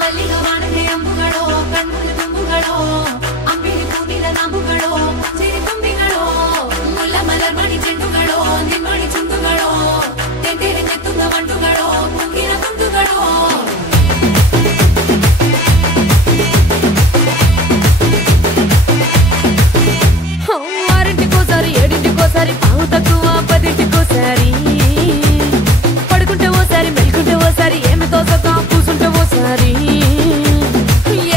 ಮಲ್ಲಿಗೆ ವಾಣತೆ ಅಂಬುಗಳೋ ಕಣ್ಮುಲ ತುಂಬುಗಳೋ ಅಂಬಿಳಿ ಕೂದಿಲ ನಂಬುಗಳೋ ಸಿರಿ ತುಂಬಿಗಳೋ ಮುಲ್ಲ ಮಲರ್ ಮಣಿ ಚೆಂಡುಗಳೋ ನಿನ್ಮಣಿ ಚುಂಡುಗಳೋ ತೆಂದೆರೆ ನೆತ್ತುಂದ ಮಂಟುಗಳೋ ಮುಂಗಿನ ತುಂಡುಗಳೋ ఆరింటికోసారి ఏడింటికోసారి పావు తక్కువ పదింటికోసారి పడుకుంటే ఓసారి మెలుకుంటే ఓసారి ఏమి తోసక కూసుంటే ఓసారి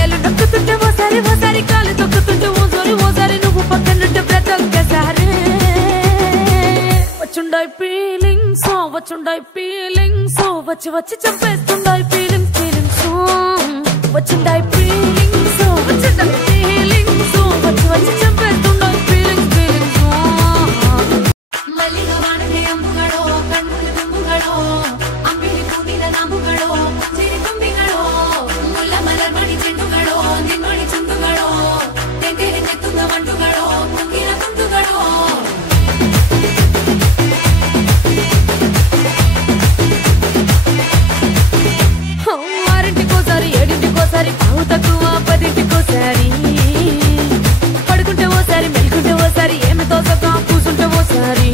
ఏళ్ళు నొక్కుతుంటే ఓసారి ఓసారి కాలు తొక్కుతుంటే ఓసారి ఓసారి నువ్వు పక్కనుంటే బ్రతొక్కసారి వచ్చుండాయి ఫీలింగ్స్ వచ్చి వచ్చి చంపేస్తుండాయి ఫీలింగ్స్ వచ్చుండాయి ఫీలింగ్స్ వచ్చి వచ్చి చంపేస్తుండాయి ఫీలింగ్స్ మల్లిగ వాణతే అంబుಗಳೋ కన్నుల తుంబుಗಳೋ అంబిలి కూదిల ನಂಬುಗಳೋ ಸಿರಿ ತುಂಬಿಗಳೋ ಮುಲ್ಲ ಮಲರ್ ಮಣಿ ಚೆಂಡುಗಳೋ ನಿನ್ಮಣಿ ಚುಂಡುಗಳೋ ತೆಂದೆರೆ ನೆತ್ತುಂದ ಮಂಟುಗಳೋ ಮುಂಗಿನ ತುಂಡುಗಳೋ ఆరింటికోసారి ఏడింటికోసారి పావు తక్కువ పదింటికోసారి పడుకుంటే ఓసారి మెలుకుంటే ఓసారి ఏమి తోసక కూసుంటే ఓసారి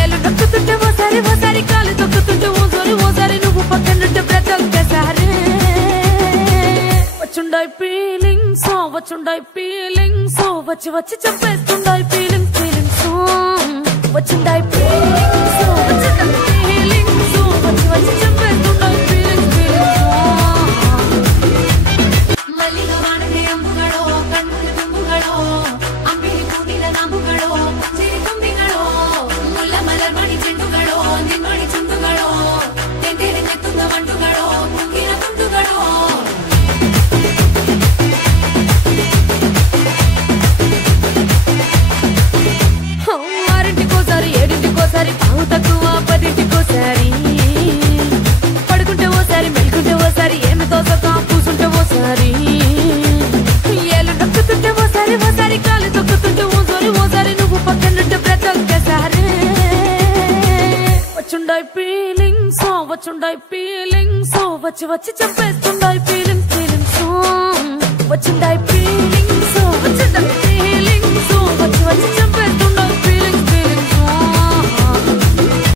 ఏళ్ళు నొక్కుతుంటే ఓసారి ఓసారి కాలు తొక్కుతుంటే ఓసారి ఓసారి నువ్వు పక్కనుంటే బ్రతొక్కసారి వచ్చుండాయి ఫీలింగ్స్ వచ్చి వచ్చి చంపేస్తుండాయి ఫీలింగ్స్ వచ్చుండాయి ఫీలింగ్స్ వచ్చి వచ్చి చంపేస్తుండాయి ఫీలింగ్స్ మల్లిగ వాణతే అంబుಗಳೋ కన్నుల తుంబుಗಳೋ అంబిలి కూదిల ನಂಬುಗಳೋ ಸಿರಿ ತುಂಬಿಗಳೋ ಮುಲ್ಲ ಮಲರ್ ಮಣಿ ಚೆಂಡುಗಳೋ ನಿನ್ಮಣಿ ಚುಂಡುಗಳೋ ತೆಂದೆರೆ ನೆತ್ತುಂದ ಮಂಟುಗಳೋ ಮುಂಗಿನ ತುಂಡುಗಳೋ ఆరింటికోసారి ఏడింటికోసారి పావు తక్కువ పదింటికోసారి పడుకుంటే ఓసారి మెలుకుంటే ఓసారి ఏమి తోసక కూసుంటే ఓసారి ఏళ్ళు నొక్కుతుంటే ఓసారి ఓసారి కాలు తొక్కుతుంటే ఓసారి ఓసారి నువ్వు పక్కనుంటే బ్రతొక్కసారి వచ్చుండాయి ఫీలింగ్స్ వచ్చి వచ్చి చంపేస్తుండాయి ఫీలింగ్స్ వచ్చుండాయి ఫీలింగ్స్ వచ్చి వచ్చి చంపే